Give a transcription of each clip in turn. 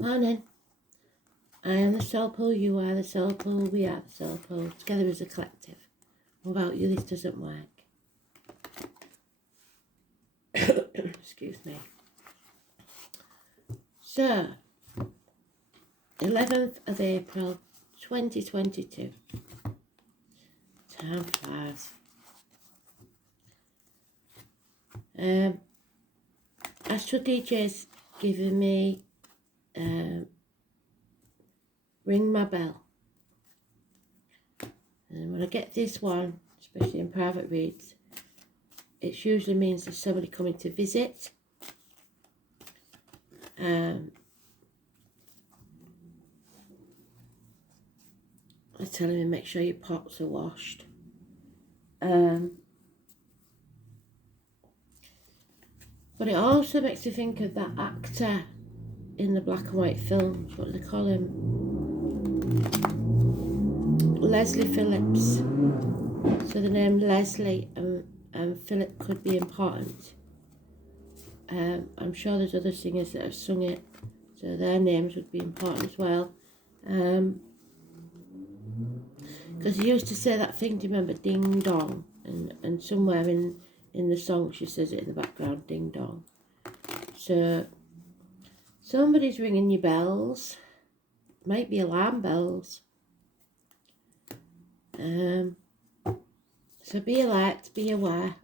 Morning. I am the soul pool, you are the soul pool, we are the soul pool, together as a collective. Without you, this doesn't work. Excuse me. So, 11th of April, 2022. Time flies. Astro DJ's giving me ring my bell. And when I get this one, especially in private reads, it usually means there's somebody coming to visit. I'm telling me make sure your pots are washed. But it also makes me think of that actor in the black and white films. What do they call him? Leslie Phillips. So the name Leslie and Philip could be important. I'm sure there's other singers that have sung it, so their names would be important as well. Because he used to say that thing, do you remember, ding dong? And somewhere in the song she says it in the background, ding dong. So somebody's ringing your bells. Might be alarm bells. So be alert, be aware.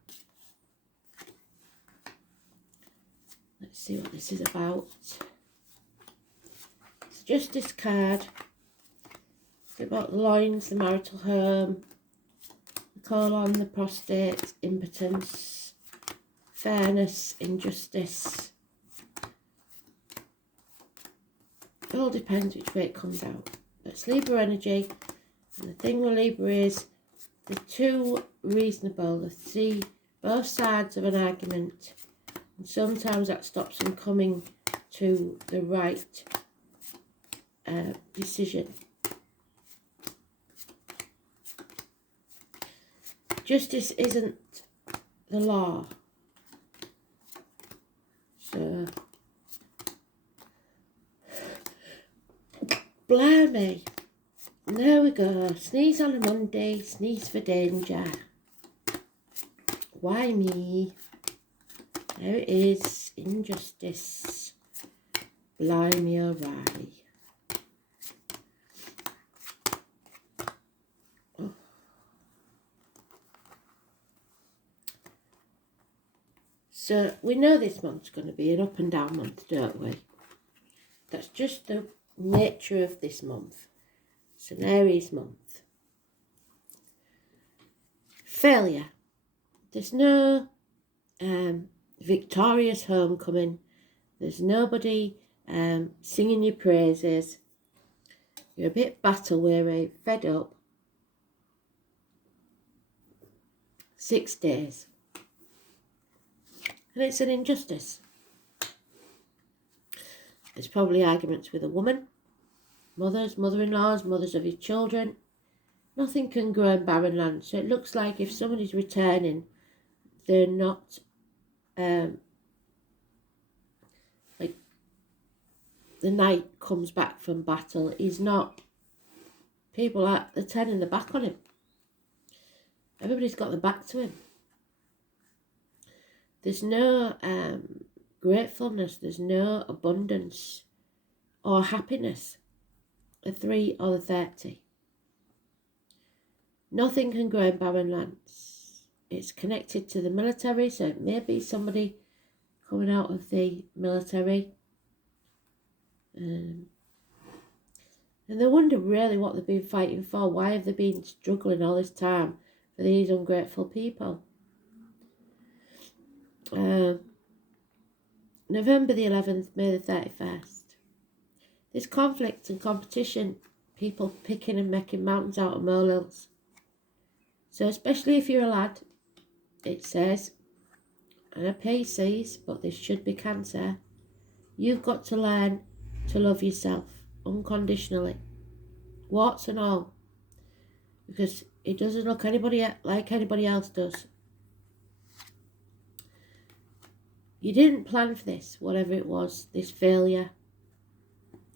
Let's see what this is about. It's Justice card. It's about the loins, the marital home, the colon, the prostate, impotence, fairness, injustice. It all depends which way it comes out. It's Libra energy, and the thing with Libra is the two reasonable, the see both sides of an argument, and sometimes that stops them coming to the right decision. Justice isn't the law. So, blimey. There we go. Sneeze on a Monday, sneeze for danger. Why me? There it is. Injustice. Blimey, awry. Oh. So we know this month's going to be an up and down month, don't we? That's just the nature of this month. It's an Aries month. Failure. There's no victorious homecoming. There's nobody singing your praises. You're a bit battle weary, fed up. 6 days. And it's an injustice. There's probably arguments with a woman. Mothers, mother-in-laws, mothers of your children. Nothing can grow in barren land. So it looks like if somebody's returning, they're not, like the knight comes back from battle. He's not, they're turning their back on him. Everybody's got their back to him. There's no gratefulness. There's no abundance or happiness. The 3 or the 30. Nothing can grow in barren lands. It's connected to the military, so it may be somebody coming out of the military. And they wonder really what they've been fighting for. Why have they been struggling all this time for these ungrateful people? November the 11th, May the 31st. There's conflict and competition, people picking and making mountains out of molehills. So especially if you're a lad, it says, and a Pisces, but this should be Cancer, you've got to learn to love yourself unconditionally, warts and all, because it doesn't look like anybody else does. You didn't plan for this, whatever it was, this failure.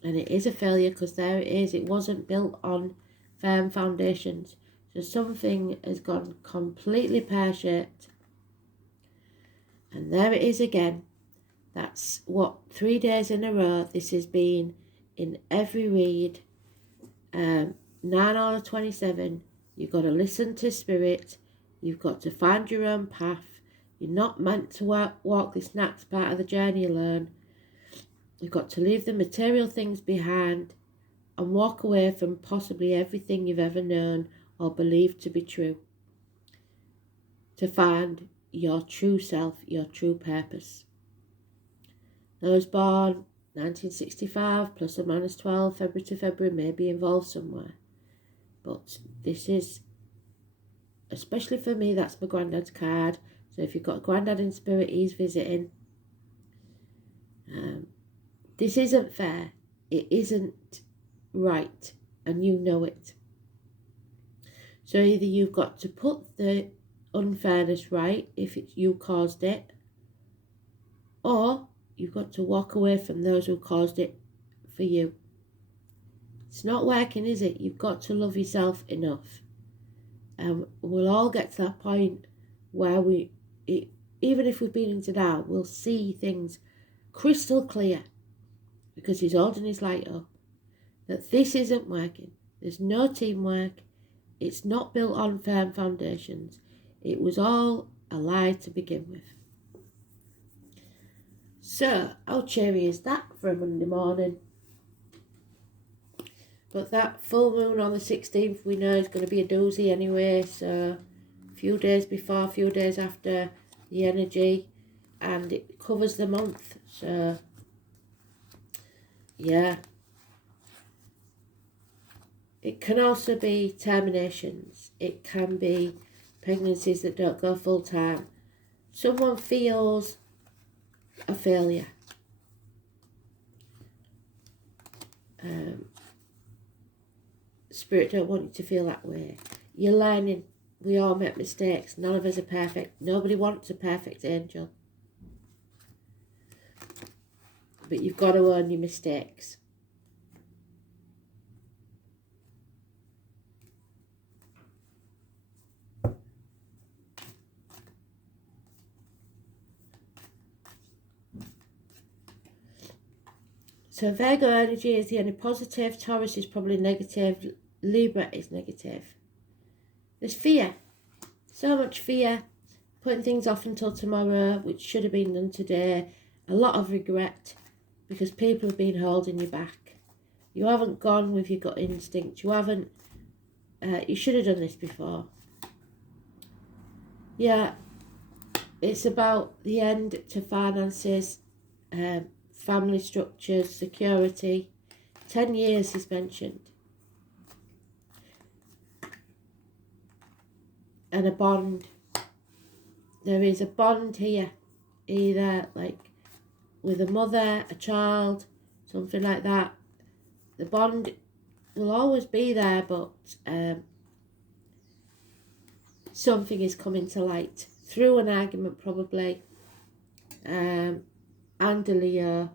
And it is a failure because there it is. It wasn't built on firm foundations. So something has gone completely pear-shaped. And there it is again. That's what 3 days in a row this has been in every read. 9 out of 27. You've got to listen to spirit. You've got to find your own path. You're not meant to walk this next part of the journey alone. You've got to leave the material things behind and walk away from possibly everything you've ever known or believed to be true, to find your true self, your true purpose. Those born 1965 plus or minus 12, February to February, may be involved somewhere. But this is, especially for me, that's my granddad's card. So if you've got a granddad in spirit, he's visiting. This isn't fair. It isn't right. And you know it. So either you've got to put the unfairness right if it's you caused it, or you've got to walk away from those who caused it for you. It's not working, is it? You've got to love yourself enough. And we'll all get to that point where even if we've been into doubt, we'll see things crystal clear because he's holding his light up. That this isn't working. There's no teamwork. It's not built on firm foundations. It was all a lie to begin with. So, how cheery is that for a Monday morning? But that full moon on the 16th, we know is going to be a doozy anyway. So, a few days before, a few days after the energy. And it covers the month. So, yeah. It can also be terminations. It can be pregnancies that don't go full time. Someone feels a failure. Spirit don't want you to feel that way. You're learning. We all make mistakes. None of us are perfect. Nobody wants a perfect angel. But you've got to own your mistakes. So Virgo energy is the only positive. Taurus is probably negative. Libra is negative. There's fear. So much fear. Putting things off until tomorrow, which should have been done today. A lot of regret because people have been holding you back. You haven't gone with your gut instinct. You haven't. You should have done this before. Yeah. It's about the end to finances. Family structures, security. 10 years is mentioned. And a bond. There is a bond here. Either like with a mother, a child, something like that. The bond will always be there, but something is coming to light. Through an argument probably. And a Leo.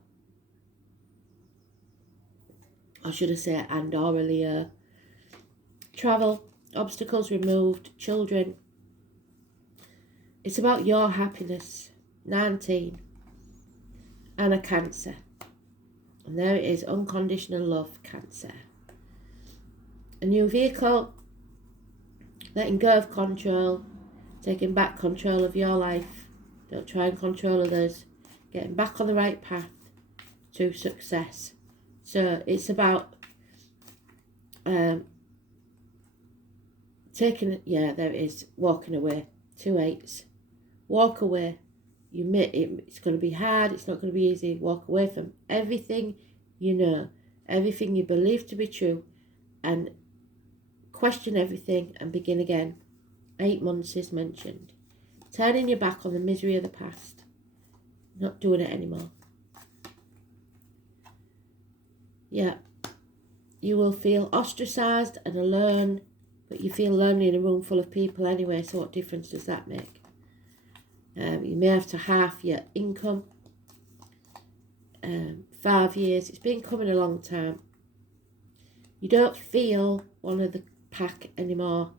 Or should I say and or a Leo. Travel, obstacles removed, children. It's about your happiness. 19. And a Cancer. And there it is, unconditional love, Cancer. A new vehicle. Letting go of control. Taking back control of your life. Don't try and control others. Getting back on the right path to success. So it's about taking, yeah, there it is, walking away. 2 8s. Walk away. You admit it's going to be hard, it's not going to be easy. Walk away from everything you know, everything you believe to be true, and question everything and begin again. 8 months is mentioned. Turning your back on the misery of the past. Not doing it anymore. Yeah. You will feel ostracised and alone, but you feel lonely in a room full of people anyway, so what difference does that make? You may have to half your income. 5 years. It's been coming a long time. You don't feel one of the pack anymore.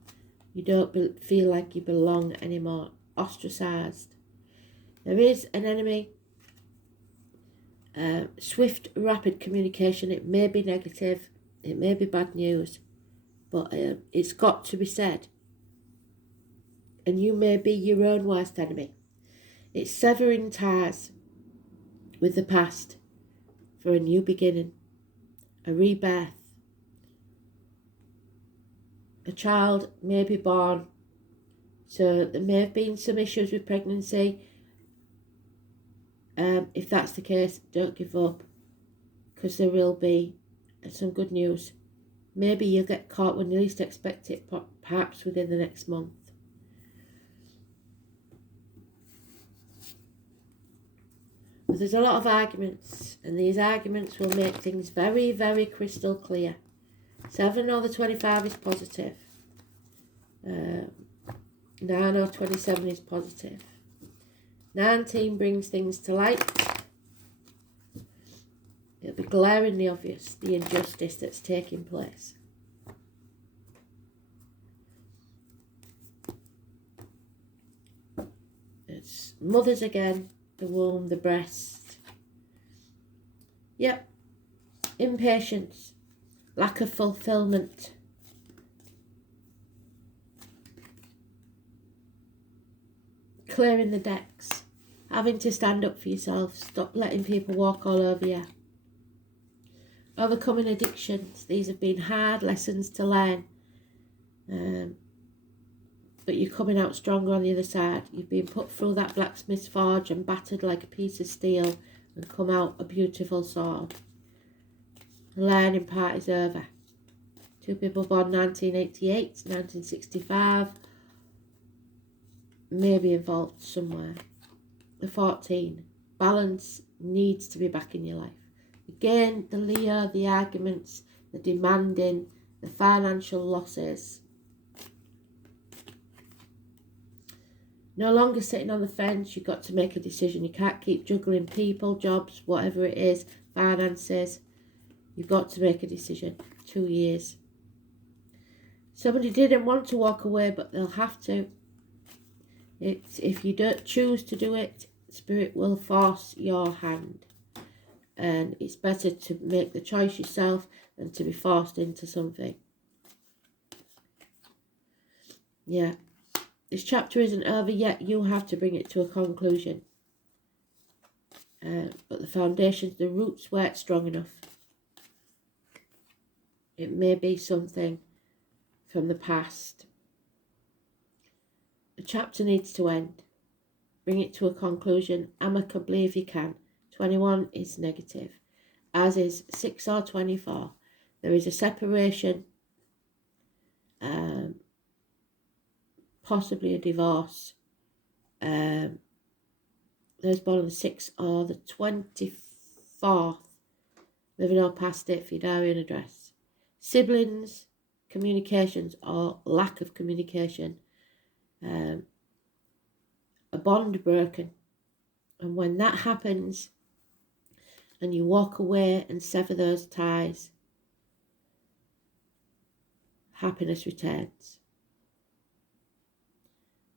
You don't feel like you belong anymore. Ostracised. There is an enemy. Swift, rapid communication. It may be negative. It may be bad news. But it's got to be said. And you may be your own worst enemy. It's severing ties with the past for a new beginning, a rebirth. A child may be born, so there may have been some issues with pregnancy. If that's the case, don't give up, because there will be some good news. Maybe you'll get caught when you least expect it, perhaps within the next month. But there's a lot of arguments, and these arguments will make things very, very crystal clear. 7 or the 25 is positive. 9 or 27 is positive. 19 brings things to light. It'll be glaringly obvious, the injustice that's taking place. It's mothers again, the womb, the breast. Yep. Impatience, lack of fulfillment. Clearing the decks, having to stand up for yourself, stop letting people walk all over you. Overcoming addictions. These have been hard lessons to learn, but you're coming out stronger on the other side. You've been put through that blacksmith's forge and battered like a piece of steel and come out a beautiful sword. The learning part is over. 2 people born 1988, 1965 may be involved somewhere. The 14, balance needs to be back in your life. Again, the Leo, the arguments, the demanding, the financial losses. No longer sitting on the fence, you've got to make a decision. You can't keep juggling people, jobs, whatever it is, finances. You've got to make a decision. 2 years. Somebody didn't want to walk away, but they'll have to. If you don't choose to do it, Spirit will force your hand. And it's better to make the choice yourself than to be forced into something. Yeah. This chapter isn't over yet. You have to bring it to a conclusion. But the foundations, the roots weren't strong enough. It may be something from the past. The chapter needs to end. Bring it to a conclusion amicably if you can. 21 is negative, as is 6 or 24. There is a separation, possibly a divorce. Those born on the 6th or the 24th, living or past it for your diary and address. Siblings, communications or lack of communication, a bond broken. And when that happens, and you walk away and sever those ties, happiness returns.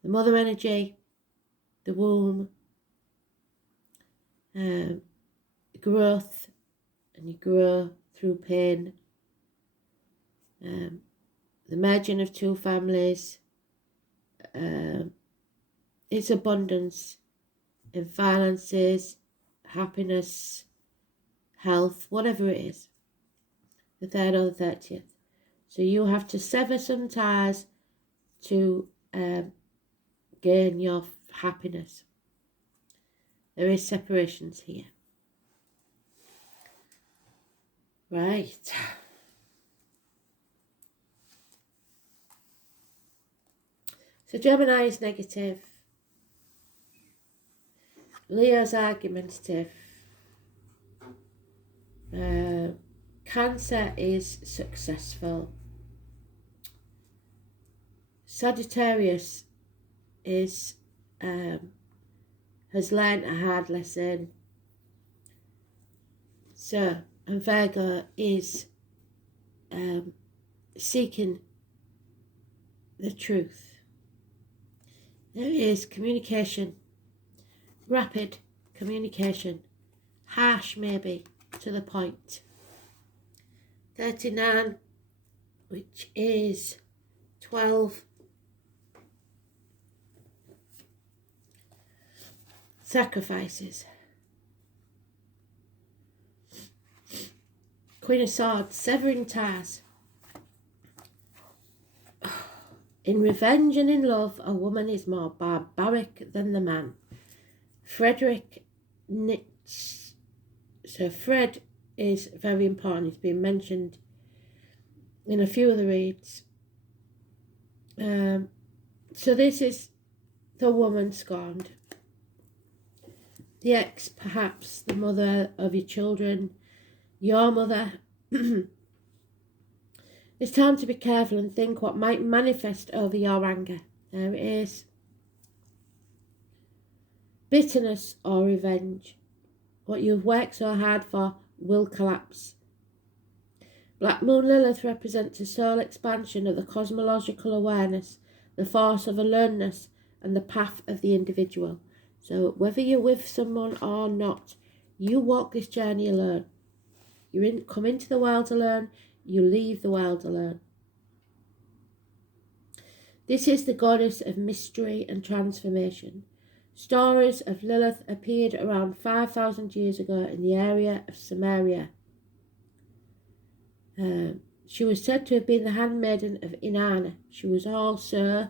The mother energy, the womb, growth, and you grow through pain. The merging of 2 families, it's abundance in finances, happiness, health, whatever it is, the 3rd or the 30th. So you have to sever some ties to gain your happiness. There is separations here. Right. So Gemini is negative. Leo's argumentative. Cancer is successful. Sagittarius is has learned a hard lesson. So, and Virgo is seeking the truth. There is communication, rapid communication, harsh maybe, to the point. 39, which is 12 sacrifices. Queen of Swords, severing ties. In revenge and in love, a woman is more barbaric than the man. Frederick Nietzsche. So Fred is very important. He's been mentioned in a few of the reads. So this is the woman scorned. The ex, perhaps the mother of your children, your mother. It's time to be careful and think what might manifest over your anger. There it is. Bitterness or revenge. What you've worked so hard for will collapse. Black Moon Lilith represents a soul expansion of the cosmological awareness, the force of aloneness, and the path of the individual. So whether you're with someone or not, you walk this journey alone. You come into the world alone, you leave the world alone. This is the goddess of mystery and transformation. Stories of Lilith appeared around 5,000 years ago in the area of Samaria. She was said to have been the handmaiden of Inanna. She was also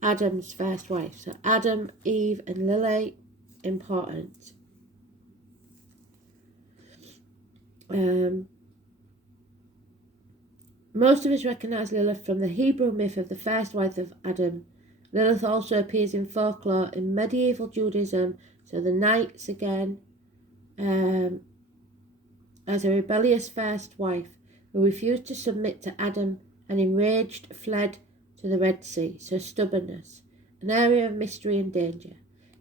Adam's first wife. So Adam, Eve and Lily, important. Most of us recognise Lilith from the Hebrew myth of the first wife of Adam. Lilith also appears in folklore in medieval Judaism, so the knights again, as a rebellious first wife who refused to submit to Adam and enraged fled to the Red Sea, so stubbornness, an area of mystery and danger.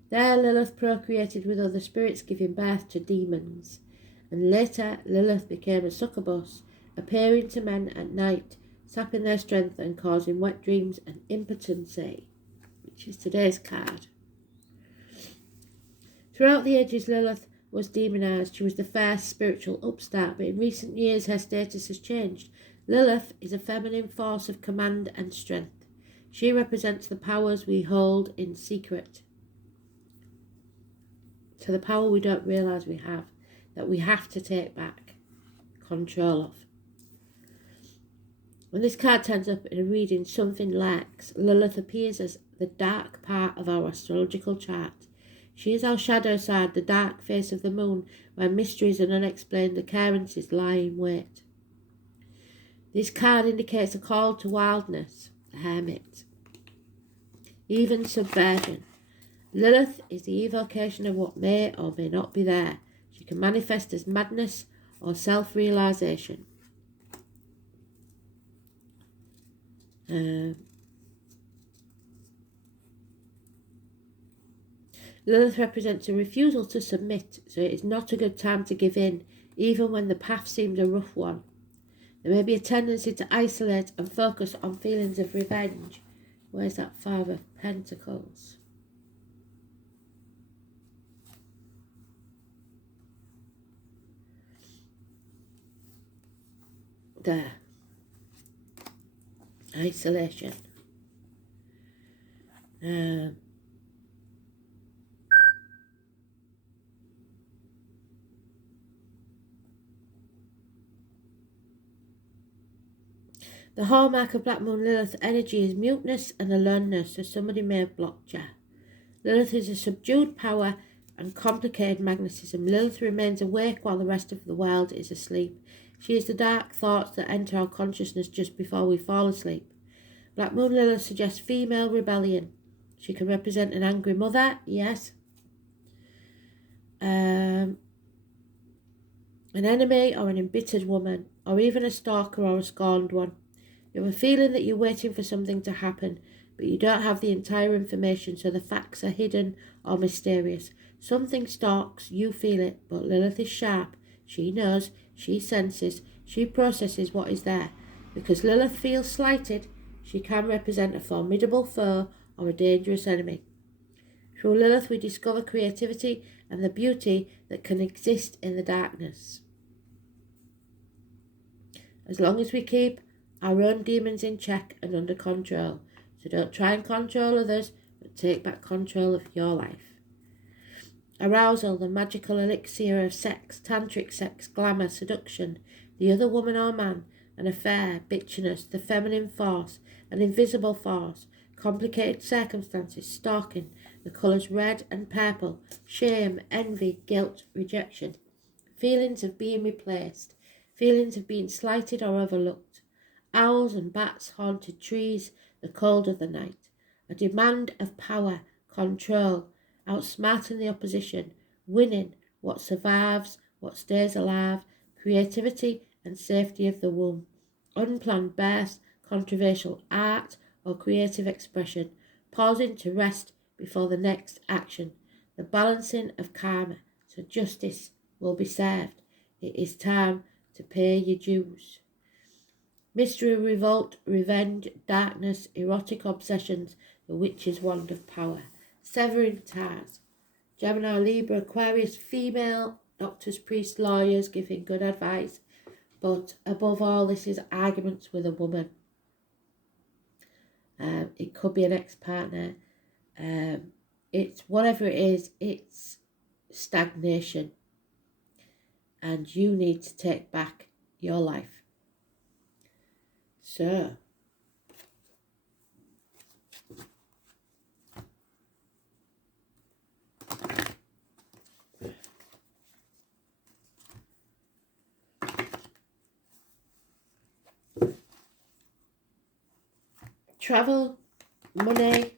There Lilith procreated with other spirits, giving birth to demons, and later Lilith became a succubus, appearing to men at night, sapping their strength and causing wet dreams and impotency, which is today's card. Throughout the ages, Lilith was demonized. She was the first spiritual upstart, but in recent years her status has changed. Lilith is a feminine force of command and strength. She represents the powers we hold in secret. So the power we don't realise we have, that we have to take back control of. When this card turns up in a reading, something lacks. Lilith appears as the dark part of our astrological chart. She is our shadow side, the dark face of the moon, where mysteries and unexplained occurrences lie in wait. This card indicates a call to wildness, the hermit, even subversion. Lilith is the evocation of what may or may not be there. She can manifest as madness or self-realisation. Lilith represents a refusal to submit, so it is not a good time to give in, even when the path seems a rough one. There may be a tendency to isolate and focus on feelings of revenge. Where's that Five of Pentacles? There. Isolation. The hallmark of Black Moon Lilith energy is muteness and aloneness, so somebody may have blocked you. Lilith is a subdued power and complicated magnetism. Lilith remains awake while the rest of the world is asleep. She is the dark thoughts that enter our consciousness just before we fall asleep. Black Moon Lilith suggests female rebellion. She can represent an angry mother, yes. An enemy or an embittered woman, or even a stalker or a scorned one. You have a feeling that you're waiting for something to happen, but you don't have the entire information, so the facts are hidden or mysterious. Something stalks, you feel it, but Lilith is sharp. She knows, she senses, she processes what is there. Because Lilith feels slighted, she can represent a formidable foe or a dangerous enemy. Through Lilith we discover creativity and the beauty that can exist in the darkness. As long as we keep our own demons in check and under control. So don't try and control others, but take back control of your life. Arousal, the magical elixir of sex, tantric sex, glamour, seduction, the other woman or man, an affair, bitchiness, the feminine force, an invisible force, complicated circumstances, stalking, the colours red and purple, shame, envy, guilt, rejection, feelings of being replaced, feelings of being slighted or overlooked, owls and bats, haunted trees, the cold of the night, a demand of power, control, outsmarting the opposition, winning, what survives, what stays alive, creativity and safety of the womb, unplanned birth, controversial art or creative expression, pausing to rest before the next action, the balancing of karma, so justice will be served. It is time to pay your dues. Mystery, revolt, revenge, darkness, erotic obsessions, the witch's wand of power. Severing ties. Gemini, Libra, Aquarius, female, doctors, priests, lawyers, giving good advice. But above all, this is arguments with a woman. It could be an ex-partner. It's whatever it is, it's stagnation. And you need to take back your life. So, travel, money,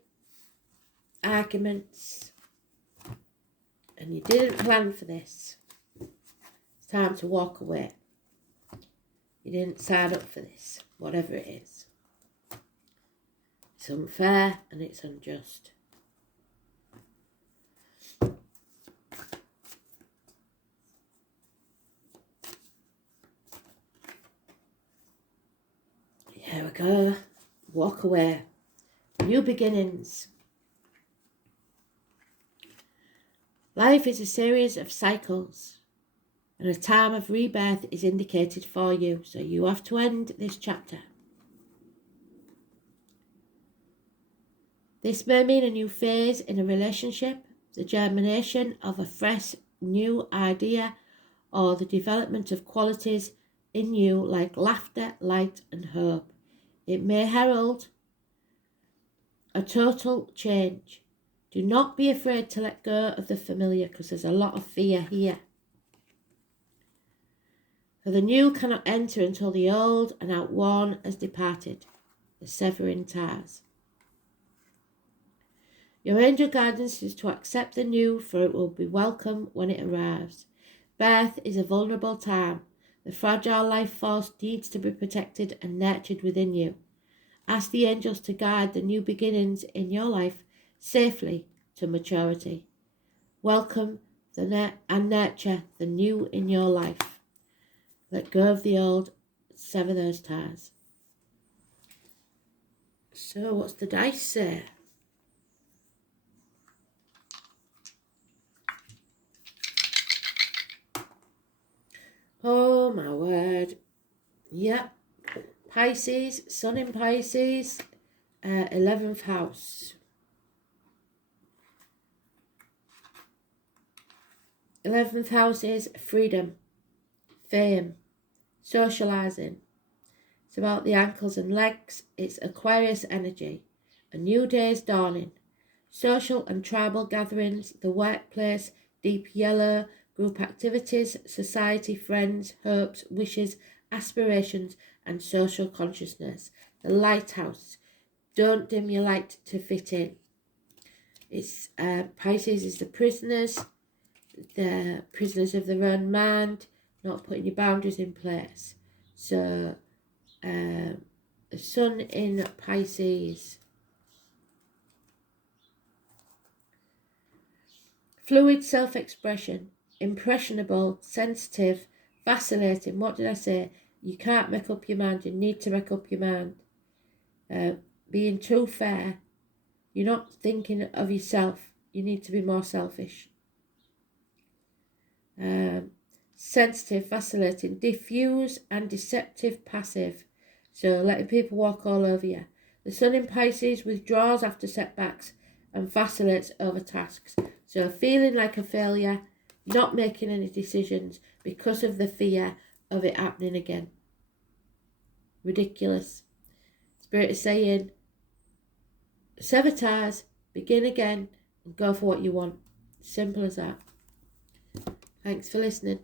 arguments, and you didn't plan for this. It's time to walk away. You didn't sign up for this, whatever it is. It's unfair and it's unjust. Here we go. Walk away. New beginnings. Life is a series of cycles, and a time of rebirth is indicated for you, so you have to end this chapter. This may mean a new phase in a relationship, the germination of a fresh new idea, or the development of qualities in you like laughter, light and hope. It may herald a total change. Do not be afraid to let go of the familiar, because there's a lot of fear here. For the new cannot enter until the old and outworn has departed. The severing ties. Your angel guidance is to accept the new, for it will be welcome when it arrives. Birth is a vulnerable time. The fragile life force needs to be protected and nurtured within you. Ask the angels to guide the new beginnings in your life safely to maturity. Welcome and nurture the new in your life. Let go of the old, sever those ties. So what's the dice say? Oh my word. Yep. Pisces, Sun in Pisces, 11th house. 11th house is freedom, fame, socialising. It's about the ankles and legs. It's Aquarius energy. A new day is dawning. Social and tribal gatherings, the workplace, deep yellow, group activities, society, friends, hopes, wishes, aspirations and social consciousness. The lighthouse. Don't dim your light to fit in. It's Pisces is the prisoners of their own mind, not putting your boundaries in place. So the sun in Pisces. Fluid self-expression, impressionable, sensitive, Vacillating. What did I say? You can't make up your mind. You need to make up your mind. Being too fair. You're not thinking of yourself. You need to be more selfish. Sensitive, vacillating, diffuse and deceptive, passive. So letting people walk all over you. The Sun in Pisces withdraws after setbacks and vacillates over tasks. So feeling like a failure, not making any decisions because of the fear of it happening again. Ridiculous. Spirit is saying, sever ties, begin again, and go for what you want. Simple as that. Thanks for listening.